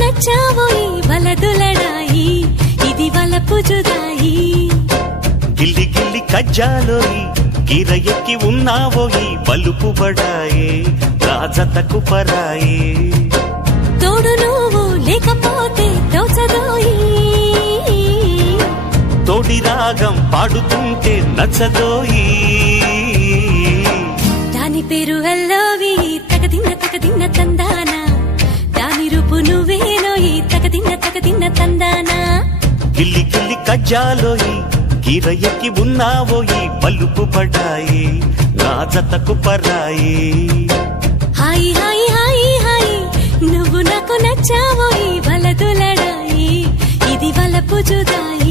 నచ్చావోయి వలదులడాయి ఇది వలపు జుదాయి గిల్లి గిల్లి కజ్జాలోయి గిర ఎక్కి ఉన్నావోయి బలుపు బడాయే రాజతకు పరాయే తోడు నువ్వు లేకపోతే తోచదోయి తోడి రాగం పాడుతుంటే నచ్చదోయి దాని పేరు అల్లోవి తగదిన్న తందానా దాని రూపు నువ్వేనోయి తగదిన్న తందానా గిల్లి గిల్లి కజ్జాలోయి గిర ఎక్కి ఉన్నావోయి బలుపు బడాయే రాజతకు పరాయే హాయి హాయి హాయి హాయి నువ్వు నాకు నచ్చావోయి వలదులడాయి ఇది వలపు జుదాయి